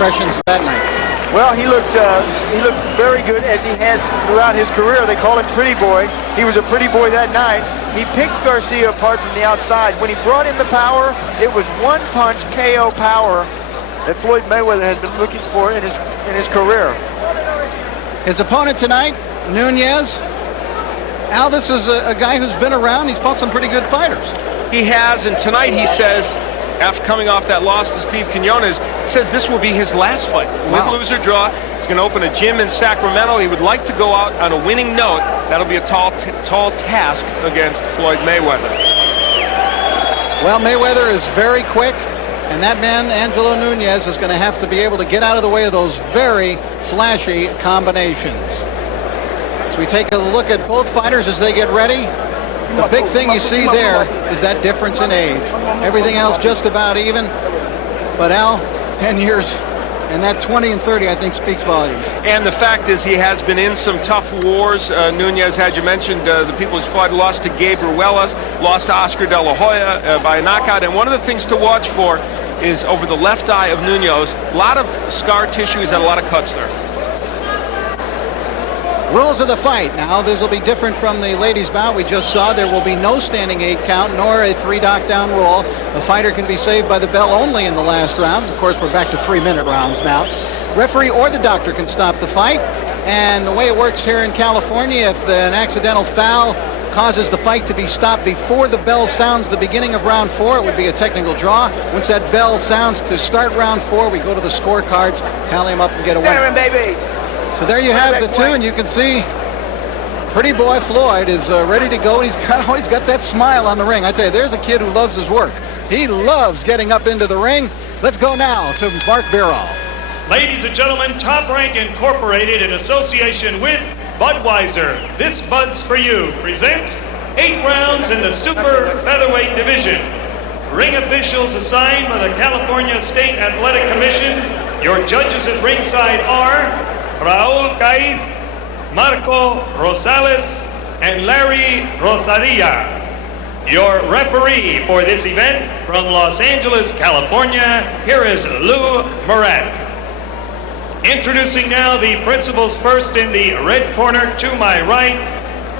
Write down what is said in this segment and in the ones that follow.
impressions that night? Well, he looked very good, as he has throughout his career. They call him Pretty Boy. He was a pretty boy that night. He picked Garcia apart from the outside. When he brought in the power, it was one punch KO power that Floyd Mayweather has been looking for in his career. His opponent tonight, Nunez. Al, this is a guy who's been around. He's fought some pretty good fighters. He has, and tonight he says, after coming off that loss to Steve Quinones, says this will be his last fight. Wow. With lose or draw, he's going to open a gym in Sacramento. He would like to go out on a winning note. That'll be a tall task against Floyd Mayweather. Well, Mayweather is very quick, and that man, Angelo Nunez, is going to have to be able to get out of the way of those very flashy combinations. So we take a look at both fighters as they get ready. The big thing you see there is that difference in age. Everything else just about even. But Al, 10 years, and that 20 and 30, I think, speaks volumes. And the fact is he has been in some tough wars. Nunez, as you mentioned, the People's Floyd lost to Gabe Ruelas, lost to Oscar De La Hoya by a knockout. And one of the things to watch for is over the left eye of Nunez. A lot of scar tissue. He's had a lot of cuts there. Rules of the fight. Now, this will be different from the ladies' bout we just saw. There will be no standing 8 count, nor a 3 knockdown rule. A fighter can be saved by the bell only in the last round. Of course, we're back to 3-minute rounds now. Referee or the doctor can stop the fight. And the way it works here in California, if an accidental foul causes the fight to be stopped before the bell sounds the beginning of round 4, it would be a technical draw. Once that bell sounds to start round 4, we go to the scorecards, tally them up, and get a winner. Baby. So there you have the two, and you can see Pretty Boy Floyd is ready to go. He's always got that smile on the ring. I tell you, there's a kid who loves his work. He loves getting up into the ring. Let's go now to Mark Birol. Ladies and gentlemen, Top Rank Incorporated, in association with Budweiser, This Bud's For You, presents 8 rounds in the super featherweight division. Ring officials assigned by the California State Athletic Commission. Your judges at ringside are Raul Caiz, Marco Rosales, and Larry Rozadilla. Your referee for this event from Los Angeles, California, here is Lou Moret. Introducing now the principals first in the red corner to my right.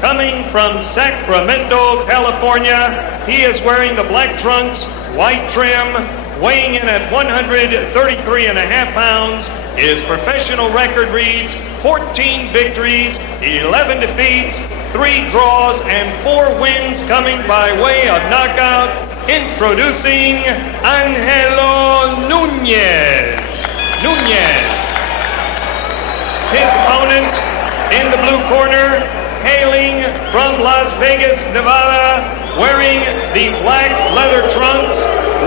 Coming from Sacramento, California, he is wearing the black trunks, white trim, weighing in at 133.5 pounds. His professional record reads 14 victories, 11 defeats, 3 draws, and 4 wins coming by way of knockout. Introducing Angelo Nunez. His opponent in the blue corner, hailing from Las Vegas, Nevada, wearing the black leather trunks,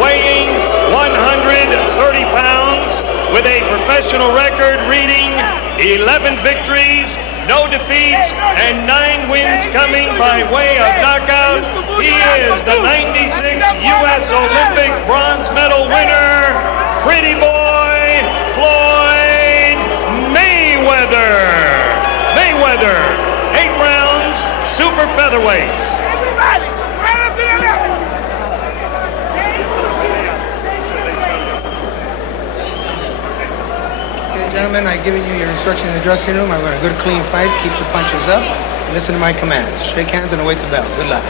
weighing 130 pounds, with a professional record reading 11 victories, no defeats, and 9 wins coming by way of knockout. He is the 96 U.S. Olympic bronze medal winner, Pretty Boy Floyd Mayweather. 8 rounds, super featherweights. Gentlemen, I've given you your instruction in the dressing room. I want a good, clean fight. Keep the punches up. And listen to my commands. Shake hands and await the bell. Good luck.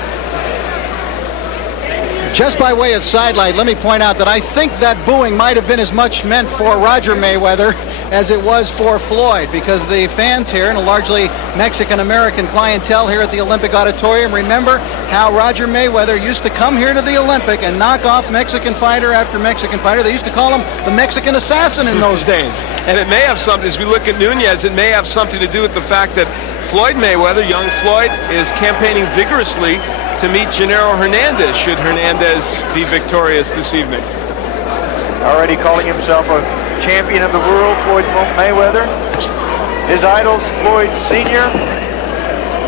Just by way of sidelight, let me point out that I think that booing might have been as much meant for Roger Mayweather as it was for Floyd, because the fans here, and a largely Mexican-American clientele here at the Olympic Auditorium, remember how Roger Mayweather used to come here to the Olympic and knock off Mexican fighter after Mexican fighter. They used to call him the Mexican assassin in those days. And it may have something, as we look at Nunez, it may have something to do with the fact that Floyd Mayweather, young Floyd, is campaigning vigorously to meet Gennaro Hernandez, should Hernandez be victorious this evening. Already calling himself a champion of the world, Floyd Mayweather. His idols, Floyd Sr.,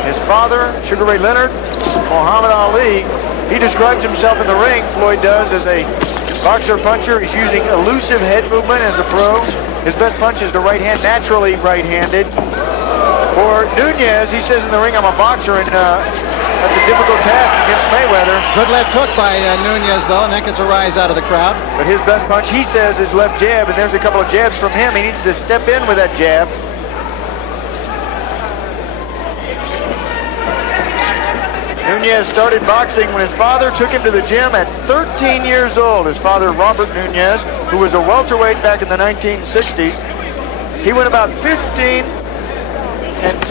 his father, Sugar Ray Leonard, Muhammad Ali. He describes himself in the ring, Floyd does, as a boxer puncher. He's using elusive head movement as a pro. His best punch is the right hand, naturally right-handed. For Nunez, he says in the ring, I'm a boxer, and That's a difficult task against Mayweather. Good left hook by Nunez, though, and that gets a rise out of the crowd. But his best punch, he says, is left jab, and there's a couple of jabs from him. He needs to step in with that jab. Nunez started boxing when his father took him to the gym at 13 years old. His father, Robert Nunez, who was a welterweight back in the 1960s. He went about 15-4.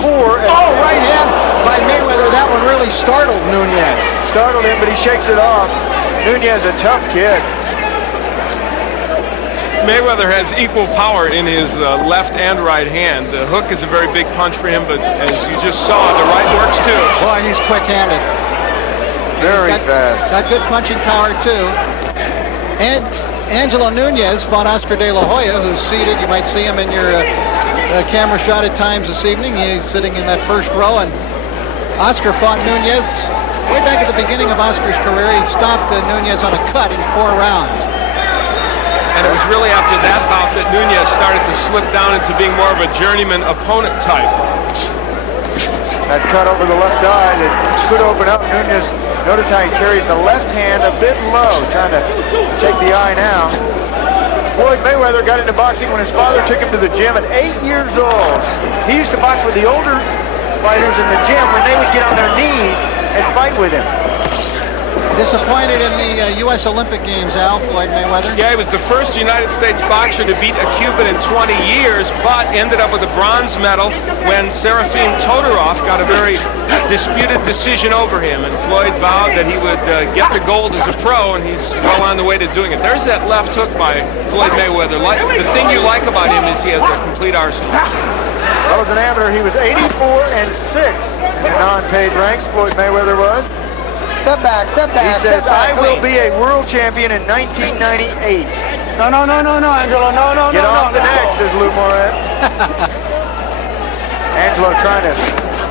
Oh, right hand by Mayweather. That one really startled Nunez. Startled him, but he shakes it off. Nunez, a tough kid. Mayweather has equal power in his left and right hand. The hook is a very big punch for him, but as you just saw, the right works too. Boy, he's quick-handed. Very fast. Got good punching power, too. And Angelo Nunez fought Oscar De La Hoya, who's seated. You might see him in your camera shot at times this evening. He's sitting in that first row, and Oscar fought Nunez way back at the beginning of Oscar's career. He stopped Nunez on a cut in 4 rounds. And it was really after that bout that Nunez started to slip down into being more of a journeyman opponent type. That cut over the left eye that could open up. Nunez, notice how he carries the left hand a bit low, trying to take the eye now. Floyd Mayweather got into boxing when his father took him to the gym at 8 years old. He used to box with the older fighters in the gym when they would get on their knees and fight with him. Disappointed in the U.S. Olympic Games, Al, Floyd Mayweather. Yeah, he was the first United States boxer to beat a Cuban in 20 years, but ended up with a bronze medal when Serafim Todorov got a very disputed decision over him. And Floyd vowed that he would get the gold as a pro, and he's well on the way to doing it. There's that left hook by Floyd Mayweather. The thing you like about him is he has a complete arsenal. Well, as an amateur, he was 84-6 in the non-paid ranks. Floyd Mayweather was. Step back, step back. He says, step back, I will be a world champion in 1998. No, Angelo, no. Get off the neck, says Lou Moret. Angelo trying to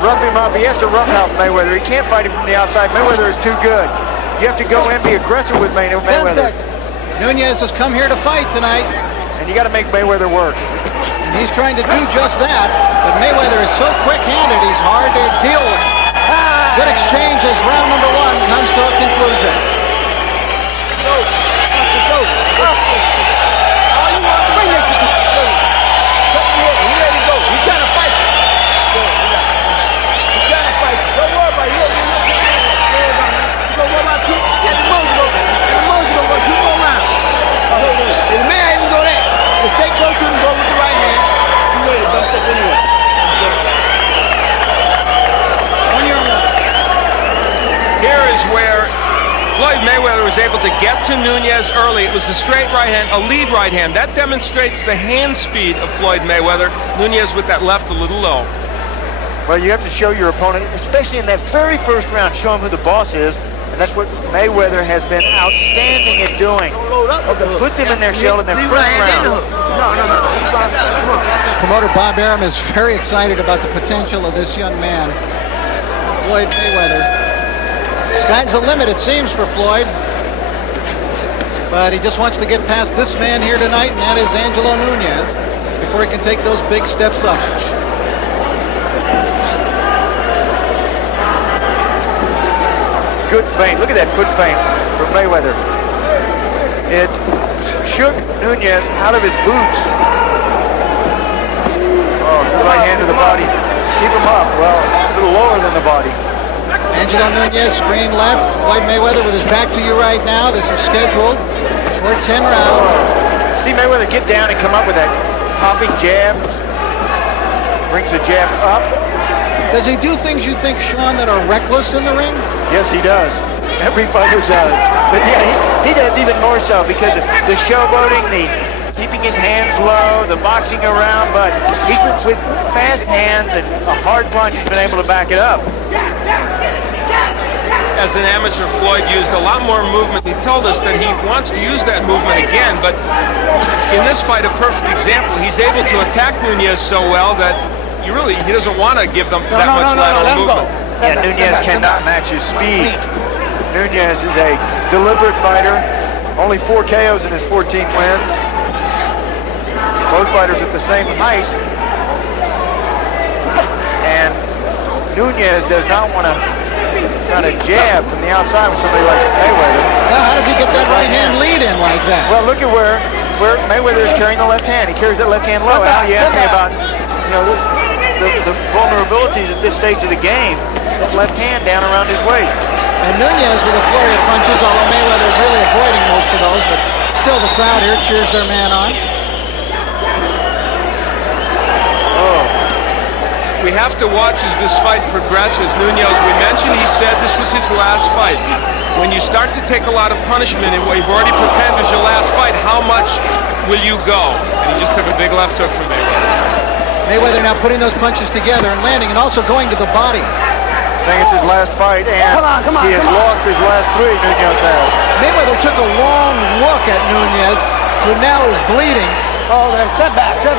rough him up. He has to roughhouse Mayweather. He can't fight him from the outside. Mayweather is too good. You have to go in and be aggressive with Mayweather. Nunez has come here to fight tonight. And you got to make Mayweather work. And he's trying to do just that. But Mayweather is so quick-handed, he's hard to deal with. Good exchange as round number 1 comes to a conclusion. Here is where Floyd Mayweather was able to get to Nunez early. It was the straight right hand, a lead right hand. That demonstrates the hand speed of Floyd Mayweather. Nunez with that left a little low. Well, you have to show your opponent, especially in that very first round, show him who the boss is. And that's what Mayweather has been outstanding at doing. Put them in their shell in their first round. Promoter Bob Arum is very excited about the potential of this young man, Floyd Mayweather. Sky's the limit, it seems, for Floyd. But he just wants to get past this man here tonight, and that is Angelo Nunez, before he can take those big steps up. Good feint. Look at that foot feint from Mayweather. It shook Nunez out of his boots. Oh, good right hand to the body. Keep him up. Well, a little lower than the body. Angelo Nunez, screen left. Floyd Mayweather with his back to you right now. This is scheduled for 10 rounds. See Mayweather get down and come up with that popping jab. Brings the jab up. Does he do things you think, Sean, that are reckless in the ring? Yes, he does. Every fighter does. But yeah, he does even more so because of the showboating, the keeping his hands low, the boxing around, but he with fast hands and a hard punch, he's been able to back it up. As an amateur, Floyd used a lot more movement. He told us that he wants to use that movement again, but in this fight, a perfect example. He's able to attack Nunez so well that he doesn't want to give them that much lateral movement. Yeah, Nunez cannot match his speed. Nunez is a deliberate fighter. Only 4 KOs in his 14 wins. Both fighters at the same height. And Nunez does not want to kind of jab from the outside with somebody like Mayweather. Now, how does he get that right hand lead in like that? Well, look at where Mayweather is carrying the left hand. He carries that left hand low. Now you ask me about, the vulnerabilities at this stage of the game. That left hand down around his waist. And Nunez with a flurry of punches, although Mayweather is really avoiding most of those, but still the crowd here cheers their man on. We have to watch as this fight progresses. Nunez, we mentioned, he said this was his last fight. When you start to take a lot of punishment and what you've already prepared as your last fight, how much will you go? And he just took a big left hook from Mayweather. Mayweather now putting those punches together and landing and also going to the body. Saying it's his last fight, and he has lost his last 3, Nunez has. Mayweather took a long look at Nunez, who now is bleeding. Oh, then set back. Don't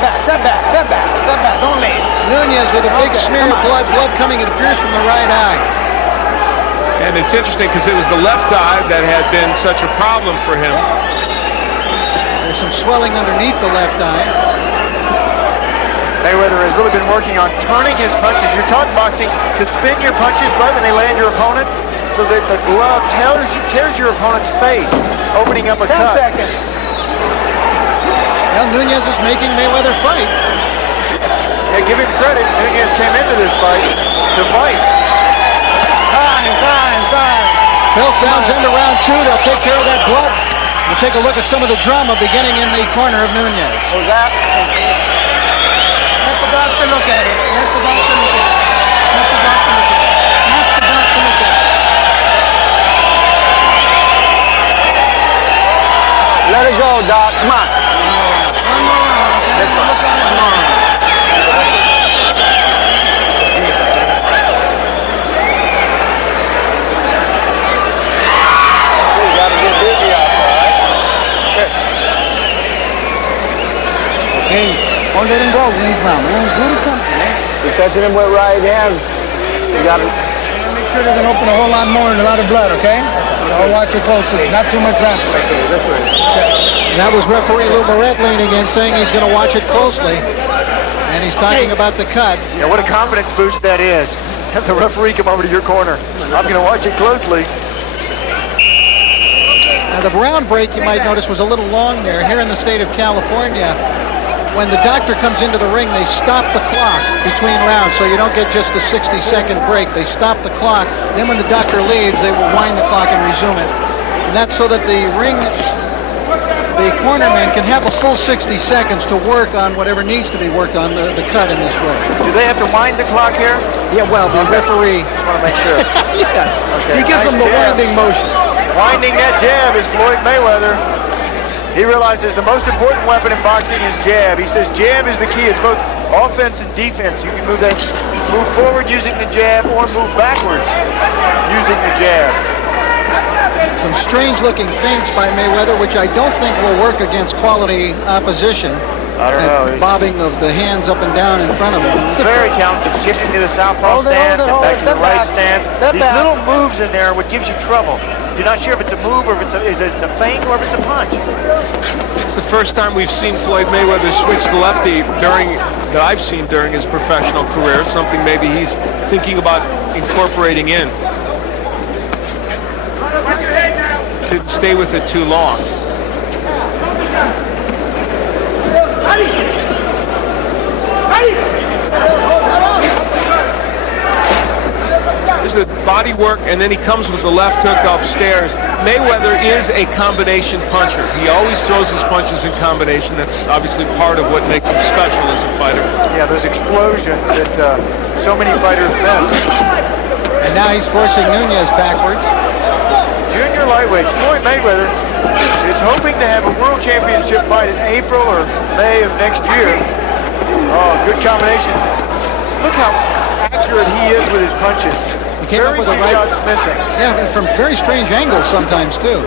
leave. Nunez with a big smear of blood coming, it appears, from the right eye. And it's interesting because it was the left eye that had been such a problem for him. There's some swelling underneath the left eye. Mayweather has really been working on turning his punches. You're taught in boxing to spin your punches right when they land your opponent so that the glove tears your opponent's face, opening up a cut. 10 seconds. Well, Nunez is making Mayweather fight. Yeah, give him credit. Nunez came into this fight to fight. Time. Bill sounds into round 2. They'll take care of that blood. We'll take a look at some of the drama beginning in the corner of Nunez. Let the doctor look at it. Let it go, Doc. Come on. One more round. Hey, don't let him go in these rounds, man. Do something, man. You're touching him with right hands. You gotta make sure doesn't open a whole lot more and a lot of blood, okay? So watch it closely. Not too much transfer. Okay, this way. And that was referee Lou Moret leaning in, saying he's going to watch it closely. And he's talking about the cut. Yeah, what a confidence boost that is. Have the referee come over to your corner. I'm going to watch it closely. Now, the round break, you might notice, was a little long there. Here in the state of California, when the doctor comes into the ring, they stop the clock between rounds, so you don't get just a 60-second break. They stop the clock. Then when the doctor leaves, they will wind the clock and resume it. And that's so that the cornerman can have a full 60 seconds to work on whatever needs to be worked on, the cut in this way. Do they have to wind the clock here? Yeah, well, the referee... Just want to make sure. Yes. Okay, He gives them the winding motion. Winding that jab is Floyd Mayweather. He realizes the most important weapon in boxing is jab. He says jab is the key. It's both offense and defense. You can move forward using the jab or move backwards using the jab. Some strange-looking feints by Mayweather, which I don't think will work against quality opposition. I don't know. Bobbing of the hands up and down in front of him. He's very talented, shifting to the southpaw stance and back to the right stance. These little moves in there are what gives you trouble. You're not sure if it's a move or if it's a feint or if it's a punch. It's the first time we've seen Floyd Mayweather switch to lefty that I've seen during his professional career, something maybe he's thinking about incorporating in. Didn't stay with it too long. There's the body work, and then he comes with the left hook upstairs. Mayweather is a combination puncher. He always throws his punches in combination. That's obviously part of what makes him special as a fighter. Yeah, those explosions that so many fighters miss. And now he's forcing Nunez backwards. Junior lightweights, Floyd Mayweather is hoping to have a world championship fight in April or May of next year. Oh, good combination. Look how accurate he is with his punches. He came up with a right... missing. Yeah, from very strange angles sometimes, too.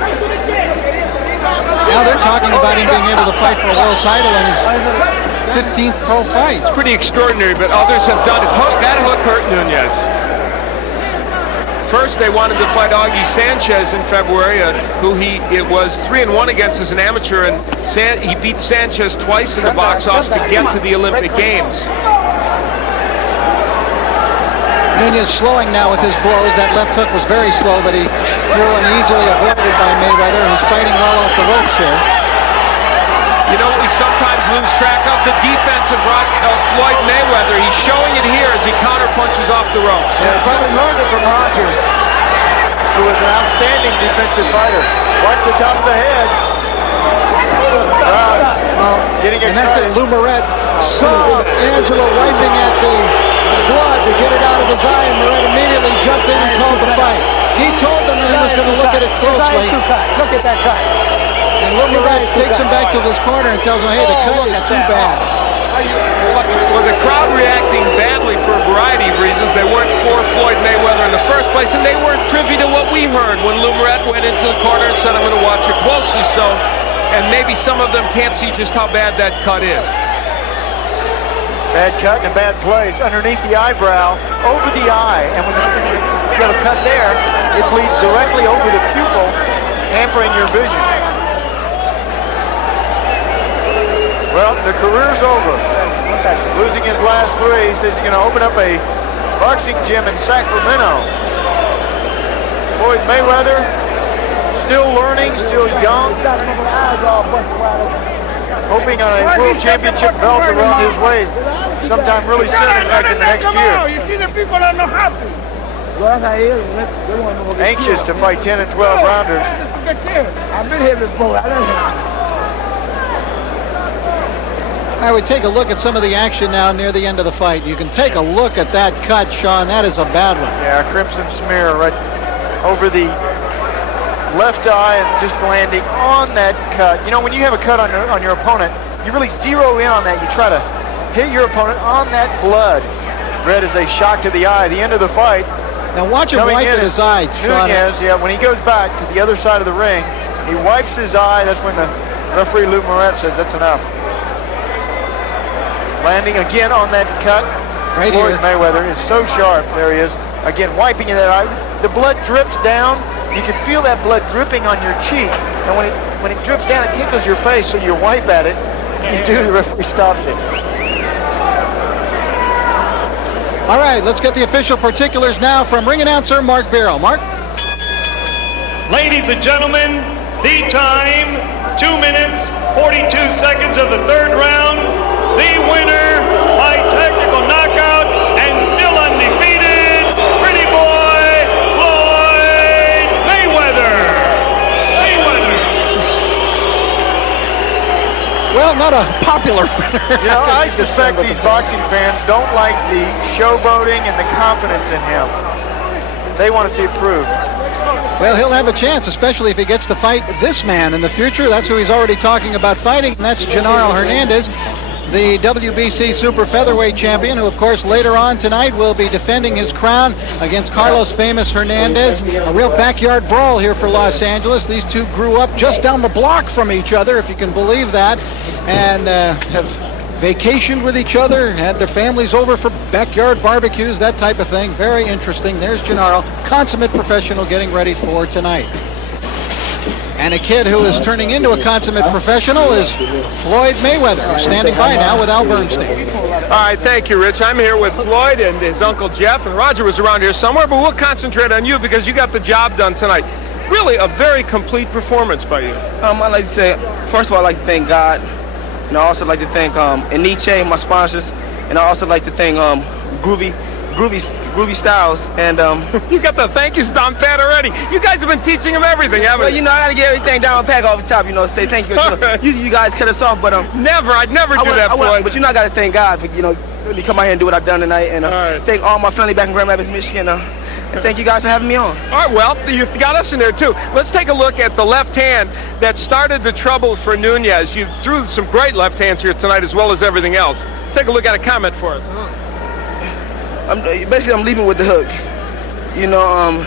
Now they're talking about him being able to fight for a world title in his 15th pro fight. It's pretty extraordinary, but others have done it. That hook hurt Nunez. First, they wanted to fight Augie Sanchez in February, who it was 3-1 against as an amateur, and he beat Sanchez twice in the box office to get to the Olympic Games. Nunez slowing now with his blows. That left hook was very slow, but he threw and easily avoided by Mayweather, who's fighting well off the ropes here. You know what we sometimes lose track of? The defense of Floyd Mayweather. He's showing it here as he counterpunches off the ropes. Yeah, he probably learned it from Roger, who was an outstanding defensive fighter. Watch the top of the head. Getting And that's excited. it. Lou Moret saw Angelo wiping at the blood to get it out of his eye, and Moret immediately jumped in and called the fight. He told them that he was going to look at it closely. Look at that cut. And Lou Moret takes him back to this corner and tells him, hey, the cut is too bad. Well, the crowd reacting badly for a variety of reasons. They weren't for Floyd Mayweather in the first place, and they weren't privy to what we heard when Lou Moret went into the corner and said, I'm going to watch it closely. So, and maybe some of them can't see just how bad that cut is. Bad cut in a bad place, underneath the eyebrow, over the eye, and when you got a cut there, it bleeds directly over the pupil, hampering your vision. Well, the career's over. Losing his last three, he says he's going to open up a boxing gym in Sacramento. Floyd Mayweather, still learning, still young, hoping on a world championship belt around his waist sometime really soon, in fact, in the next year. You see the people that know how to. Anxious to fight 10 and 12 rounders. I've been here before. I would take a look at some of the action now near the end of the fight. You can take a look at that cut, Sean. That is a bad one. Yeah, crimson smear right over the left eye and just landing on that cut. You know, when you have a cut on your opponent, you really zero in on that. You try to hit your opponent on that blood. Red is a shock to the eye. The end of the fight. Now watch him wipe at his eye, Sean. Nunez, yeah, when he goes back to the other side of the ring, he wipes his eye. That's when the referee Lou Moret says that's enough. Landing again on that cut. Right Floyd here. Mayweather is so sharp. There he is. Again, wiping that eye. The blood drips down. You can feel that blood dripping on your cheek. And when it drips down, it tickles your face, so you wipe at it. You do, the referee stops it. All right, let's get the official particulars now from ring announcer Mark Barrow. Mark? Ladies and gentlemen, the time, 2 minutes, 42 seconds of the third round. The winner by technical knockout and still undefeated, pretty boy, Floyd Mayweather. Well, not a popular winner. You know, I suspect these boxing fans don't like the showboating and the confidence in him. They want to see it proved. Well, he'll have a chance, especially if he gets to fight this man in the future. That's who he's already talking about fighting, and that's Genaro Hernandez, the WBC Super Featherweight champion, who, of course, later on tonight will be defending his crown against Carlos Famous Hernandez. A real backyard brawl here for Los Angeles. These two grew up just down the block from each other, if you can believe that, and have vacationed with each other, had their families over for backyard barbecues, that type of thing. Very interesting. There's Genaro, consummate professional, getting ready for tonight. And a kid who is turning into a consummate professional is Floyd Mayweather, who's standing by now with Al Bernstein. All right, thank you, Rich. I'm here with Floyd and his uncle Jeff, and Roger was around here somewhere, but we'll concentrate on you because you got the job done tonight. Really a very complete performance by you. I'd like to say, first of all, I'd like to thank God. And I also like to thank Eniche, my sponsors, and I also like to thank Groovy Styles. And You got the thank yous down pat already. You guys have been teaching him everything, haven't well, you? you know, I gotta get everything down pack off the top. You know, say thank you. Usually you guys cut us off, but Never, I'd never do that, Floyd. But you know, I gotta thank God for really come out here and do what I've done tonight, and right. thank all my family back in Grand Rapids, Michigan. And thank you guys for having me on. All right, well, you've got us in there, too. Let's take a look at the left hand that started the troubles for Nunez. You threw some great left hands here tonight as well as everything else. Take a look at a comment for us. I'm leaving with the hook. You know,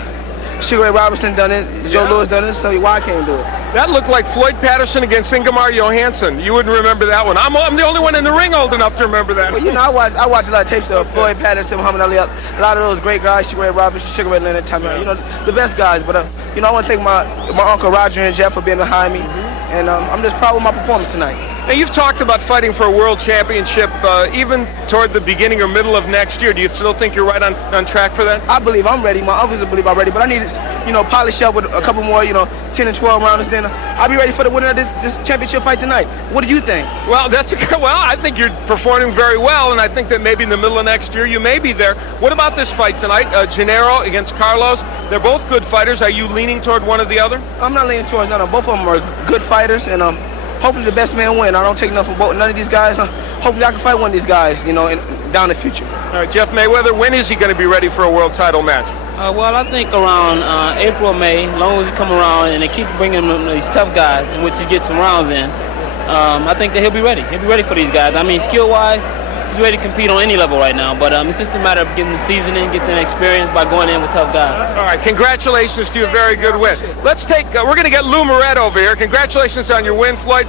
Sugar Ray Robinson done it, Joe Louis done it, so why I can't do it? That looked like Floyd Patterson against Ingemar Johansson. You wouldn't remember that one. I'm the only one in the ring old enough to remember that. Well, you know, I watch a lot of tapes of Floyd Patterson, Muhammad Ali, a lot of those great guys, Sugar Ray Robinson, Sugar Ray Leonard, you know, the best guys. But, you know, I want to thank my uncle Roger and Jeff for being behind me. And I'm just proud of my performance tonight. Now, you've talked about fighting for a world championship even toward the beginning or middle of next year. Do you still think you're right on track for that? I believe I'm ready. My others believe I'm ready, but I need to, polish up with a couple more, 10 and 12 rounds. Then I'll be ready for the winner of this championship fight tonight. What do you think? Well, I think you're performing very well, and I think that maybe in the middle of next year you may be there. What about this fight tonight? Gennaro against Carlos. They're both good fighters. Are you leaning toward one or the other? I'm not leaning towards none of them. Both of them are good fighters, and hopefully the best man win. I don't take nothing from none of these guys. Hopefully I can fight one of these guys, down the future. All right, Jeff Mayweather, when is he going to be ready for a world title match? Well, I think around April, May, as long as he come around and they keep bringing him these tough guys in which he gets some rounds in, I think that he'll be ready. He'll be ready for these guys. I mean, skill-wise, he's ready to compete on any level right now, but it's just a matter of getting the seasoning, getting the experience by going in with tough guys. All right, congratulations to your very good win. We're going to get Lou Moret over here. Congratulations on your win, Floyd.